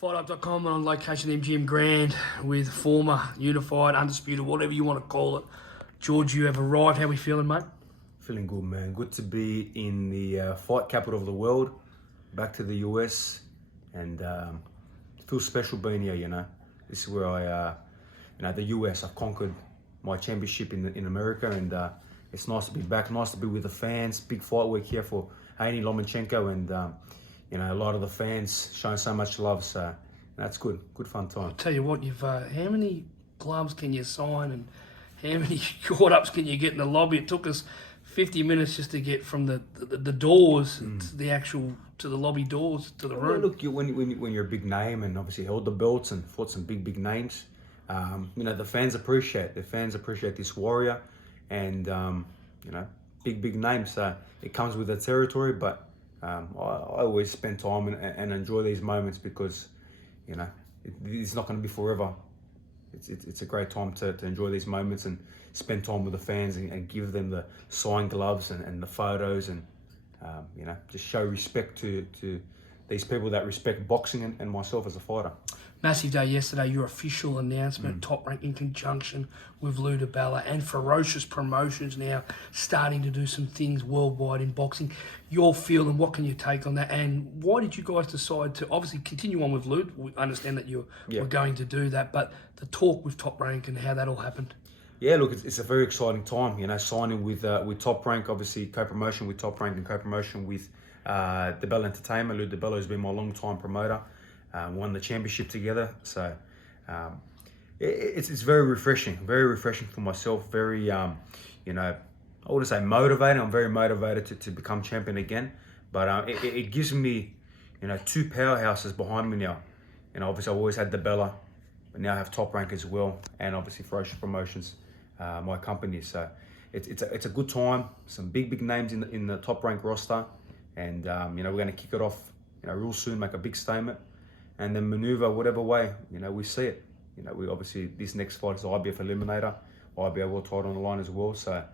FightHype.com on location MGM Grand with former Unified, Undisputed, whatever you want to call it. George, you have arrived. How are we feeling, mate? Feeling good, man. Good to be in the fight capital of the world, back to the US, and it feels special being here, you know. This is where the US, I've conquered my championship in America, and it's nice to be back, nice to be with the fans. Big fight week here for Vasiliy Lomachenko, and a lot of the fans showing so much love, so that's good fun time. I'll tell you what, you've how many gloves can you sign and how many caught-ups can you get in the lobby? It took us 50 minutes just to get from the doors to the lobby doors to the room. Look, when you're a big name and obviously held the belts and fought some big names, the fans appreciate this warrior, and big names. So it comes with the territory, but I always spend time and enjoy these moments because it's not going to be forever. It's a great time to enjoy these moments and spend time with the fans and give them the signed gloves and the photos, and just show respect to these people that respect boxing and myself as a fighter. Massive day yesterday, your official announcement, Top Rank in conjunction with Lou DiBella and Ferocious Promotions now starting to do some things worldwide in boxing. Your feel and what can you take on that? And why did you guys decide to obviously continue on with Lou? We understand that you were going to do that, but the talk with Top Rank and how that all happened. Yeah, look, it's a very exciting time, signing with Top Rank, obviously co-promotion with Top Rank and co-promotion with DiBella Entertainment. Lou DiBella has been my long-time promoter. Won the championship together, so it's very refreshing for myself. Very, I wouldn't say motivating. I'm very motivated to become champion again, but it gives me, two powerhouses behind me now. Obviously I always had DiBella, but now I have Top Rank as well, and obviously Ferocious Promotions, my company. So it's a good time. Some big names in the Top Rank roster, and we're going to kick it off, real soon. Make a big statement. And then maneuver whatever way, we see it. We obviously, this next fight is IBF Eliminator, IBF World Title on the line as well. So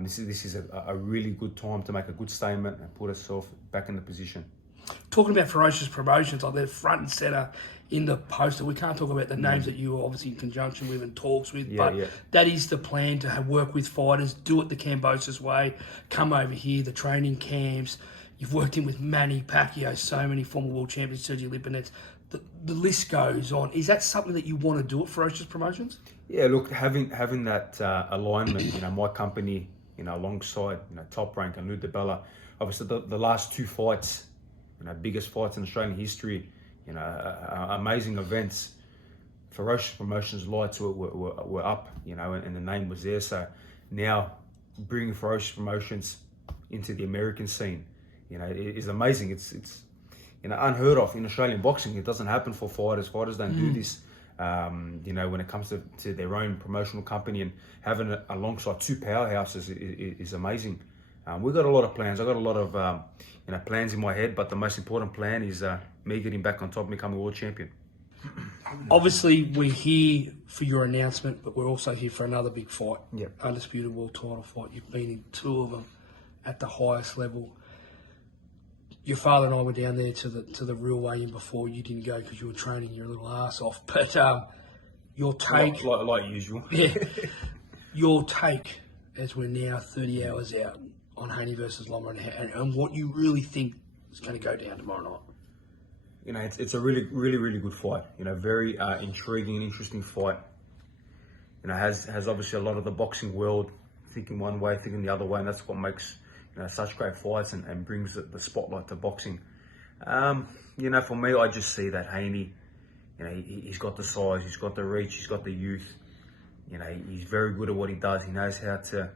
this is a really good time to make a good statement and put ourselves back in the position. Talking about Ferocious Promotions, like they're front and center in the poster. We can't talk about the names that you were obviously in conjunction with and talks with, but that is the plan, to work with fighters, do it the Kambosos way, come over here, the training camps. You've worked in with Manny Pacquiao, so many former world champions, Sergio Lipinets. The list goes on. Is that something that you want to do at Ferocious Promotions? Yeah, look, having that alignment, my company, alongside Top Rank and Lou DiBella, obviously the last two fights, biggest fights in Australian history, amazing events. Ferocious Promotions lights were up, and the name was there. So now bringing Ferocious Promotions into the American scene, it is amazing. It's unheard of in Australian boxing. It doesn't happen for fighters. Fighters don't do this. When it comes to their own promotional company, and having it alongside two powerhouses is amazing. We've got a lot of plans. I've got a lot of plans in my head, but the most important plan is me getting back on top and becoming a world champion. Obviously, we're here for your announcement, but we're also here for another big fight. Yep. Undisputed world title fight. You've been in two of them at the highest level. Your father and I were down there to the real weigh-in before. You didn't go because you were training your little ass off. But your take... Like usual. Yeah. Your take, as we're now 30 hours out, on Haney versus Loma, and what you really think is going to go down tomorrow night. It's a really good fight. Very intriguing and interesting fight. Has obviously a lot of the boxing world thinking one way, thinking the other way, and that's what makes such great fights and brings the spotlight to boxing. For me, I just see that Haney, he's got the size, he's got the reach, he's got the youth. He's very good at what he does. He knows how to,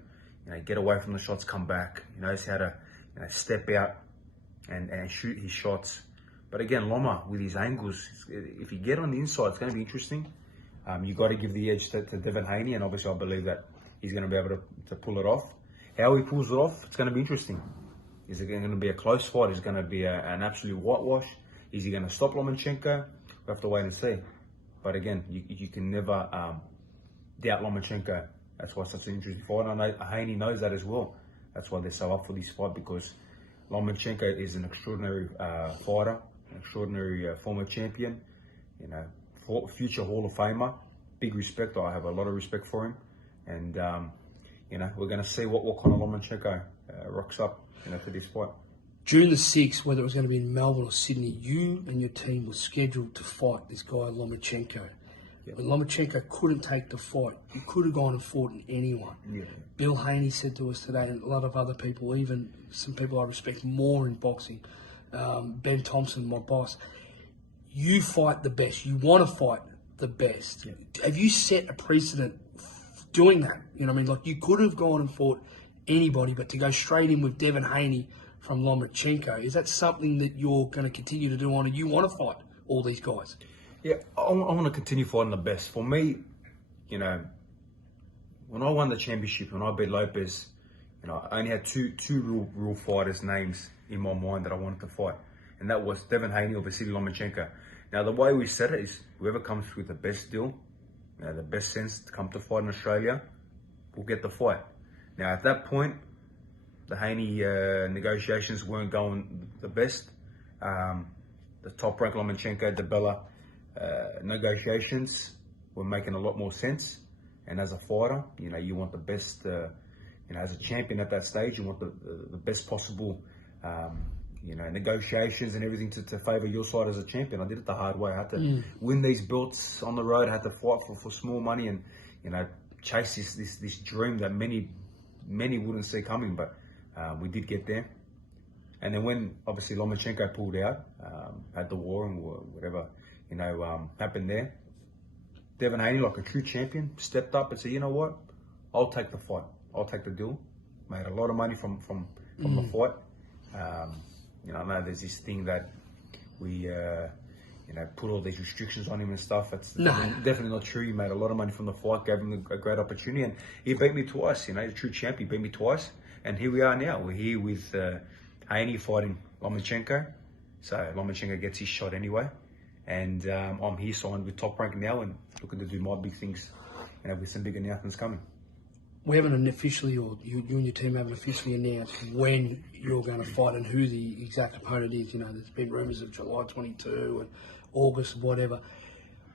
get away from the shots, come back. He knows how to, step out and shoot his shots. But again, Loma, with his angles, if you get on the inside, it's going to be interesting. You got to give the edge to Devin Haney, and obviously I believe that he's going to be able to pull it off. How he pulls it off, it's going to be interesting. Is it going to be a close fight? Is it going to be an absolute whitewash? Is he going to stop Lomachenko? We have to wait and see. But again, you can never doubt Lomachenko. That's why it's such an interesting fight. I know Haney knows that as well. That's why they're so up for this fight, because Lomachenko is an extraordinary fighter, an extraordinary former champion. future Hall of Famer. Big respect. I have a lot of respect for him. And, we're going to see what Conor Lomachenko rocks up, for this fight. June the 6th, whether it was going to be in Melbourne or Sydney, you and your team were scheduled to fight this guy, Lomachenko. Yeah. When Lomachenko couldn't take the fight, you could have gone and fought anyone. Yeah. Bill Haney said to us today, and a lot of other people, even some people I respect more in boxing, Ben Thompson, my boss, you fight the best. You want to fight the best. Yeah. Have you set a precedent doing that? Like you could have gone and fought anybody, but to go straight in with Devin Haney from Lomachenko, is that something that you're going to continue to do on, and you want to fight all these guys? Yeah, I want to continue fighting the best. For me, when I won the championship, when I beat Lopez, I only had two real fighters' names in my mind that I wanted to fight, and that was Devin Haney or Vasiliy Lomachenko. Now, the way we set it is whoever comes with the best deal, the best sense to come to fight in Australia, will get the fight. Now, at that point, the Haney negotiations weren't going the best. The top rank Lomachenko, DeBella negotiations were making a lot more sense. And as a fighter, you want the best, as a champion at that stage, you want the best possible, negotiations and everything to favour your side as a champion. I did it the hard way. I had to win these belts on the road. I had to fight for small money and, chase this dream that many wouldn't see coming. But we did get there. And then when obviously Lomachenko pulled out, had the war and whatever, happened there, Devin Haney, like a true champion, stepped up and said, you know what, I'll take the fight. I'll take the deal. Made a lot of money from the fight. I know there's this thing that we, put all these restrictions on him and stuff. That's definitely not true. He made a lot of money from the fight, gave him a great opportunity, and he beat me twice. He's a true champ. He beat me twice. And here we are now. We're here with Haney fighting Lomachenko. So Lomachenko gets his shot anyway. And I'm here signed with Top Rank now and looking to do my big things, with some big announcements coming. We haven't officially, or you and your team haven't officially announced when you're going to fight and who the exact opponent is. There's been rumours of July 22 and August, whatever.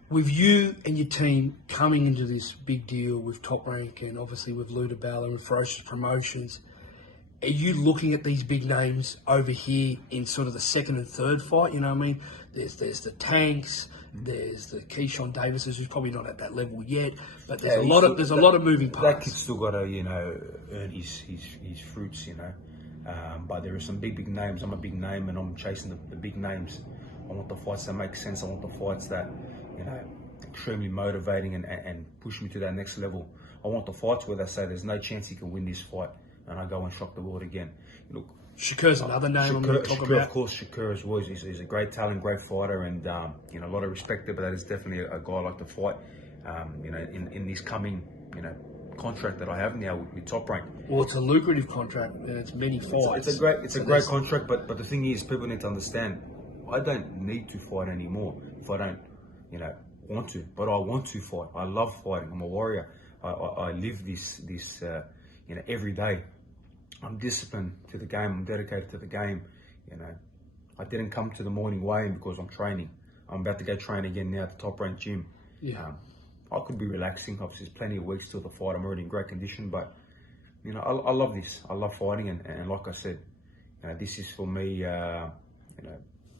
With you and your team coming into this big deal with Top Rank and obviously with Lou DiBella and Ferocious Promotions, are you looking at these big names over here in sort of the second and third fight? There's the Tanks, there's the Keyshawn Davises, who's probably not at that level yet, but there's a lot of moving parts. That kid's still got to earn his fruits, but there are some big names. I'm a big name, and I'm chasing the big names. I want the fights that make sense. I want the fights that extremely motivating and push me to that next level. I want the fights where they say there's no chance he can win this fight, and I go and shock the world again. Look, Shakur's another name I'm going to talk about. Of course, Shakur as well. He's a great talent, great fighter, and a lot of respect there. But that is definitely a guy I like to fight. In this coming contract that I have now with Top Rank. Well, it's a lucrative contract and it's many fights. It's a great contract. But the thing is, people need to understand, I don't need to fight anymore if I don't want to. But I want to fight. I love fighting. I'm a warrior. I live this every day. I'm disciplined to the game. I'm dedicated to the game. I didn't come to the morning weigh-in because I'm training. I'm about to go train again now at the Top Rank gym. Yeah. I could be relaxing. Obviously, there's plenty of weeks till the fight. I'm already in great condition, but I love this. I love fighting, and like I said, this is for me,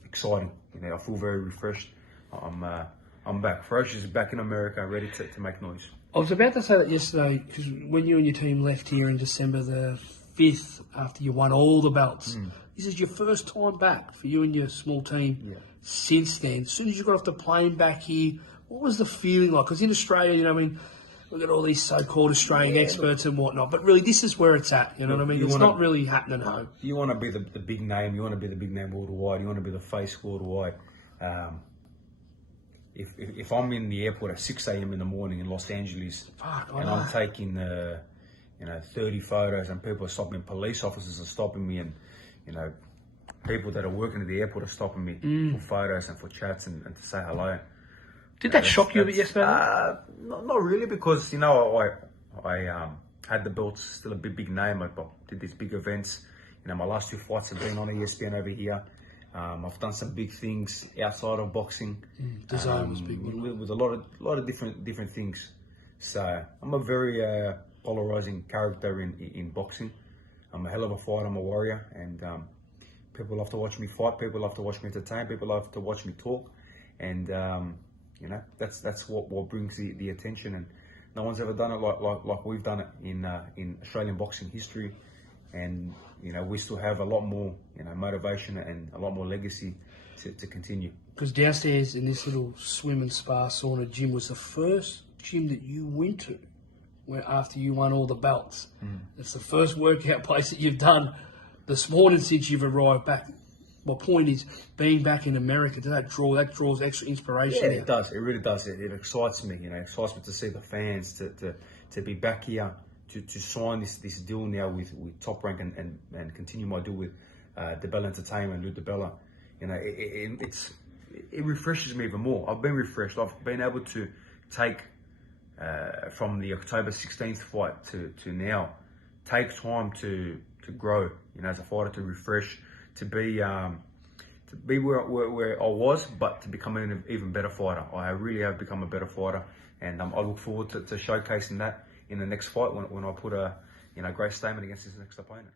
exciting. I feel very refreshed. I'm back. Ferocious is back in America, ready to make noise. I was about to say that yesterday because when you and your team left here in December the 5th, after you won all the belts, this is your first time back for you and your small team. Yeah. Since then, as soon as you got off the plane back here, what was the feeling like? Because in Australia, we've got all these so-called Australian experts and whatnot, but really this is where it's at, what I mean? It's not really happening home. You want to be the big name, you want to be the big name worldwide, you want to be the face worldwide. If I'm in the airport at 6 a.m. in the morning in Los Angeles, I'm taking 30 photos and people are stopping, police officers are stopping me, and people that are working at the airport are stopping me for photos and for chats and to say hello. Did that shock you a bit yesterday? Not really, because I had the belts, still a big name. I did these big events. My last 2 fights have been on ESPN over here. I've done some big things outside of boxing. Design was big, wasn't it? With a lot of different things. So I'm a very polarizing character in boxing. I'm a hell of a fighter. I'm a warrior, and people love to watch me fight. People love to watch me entertain. People love to watch me talk, and you know, that's what brings the attention. And no one's ever done it like we've done it in Australian boxing history. And you know, we still have a lot more, you know, motivation and a lot more legacy to continue. Because downstairs in this little swim and spa sauna gym was the first gym that you went to after you won all the belts. It's the first workout place that you've done this morning since you've arrived back. My point is, being back in America, that draws extra inspiration. Yeah, it does. It really does. It excites me. You know, it excites me to see the fans, to be back here, to sign this deal now with Top Rank and continue my deal with DeBella Entertainment, Lou DeBella. You know, it refreshes me even more. I've been refreshed. I've been able to take from the October 16th fight to now, take time to grow. You know, as a fighter, to refresh, to be where I was, but to become an even better fighter. I really have become a better fighter, and I look forward to showcasing that in the next fight when I put a great statement against this next opponent.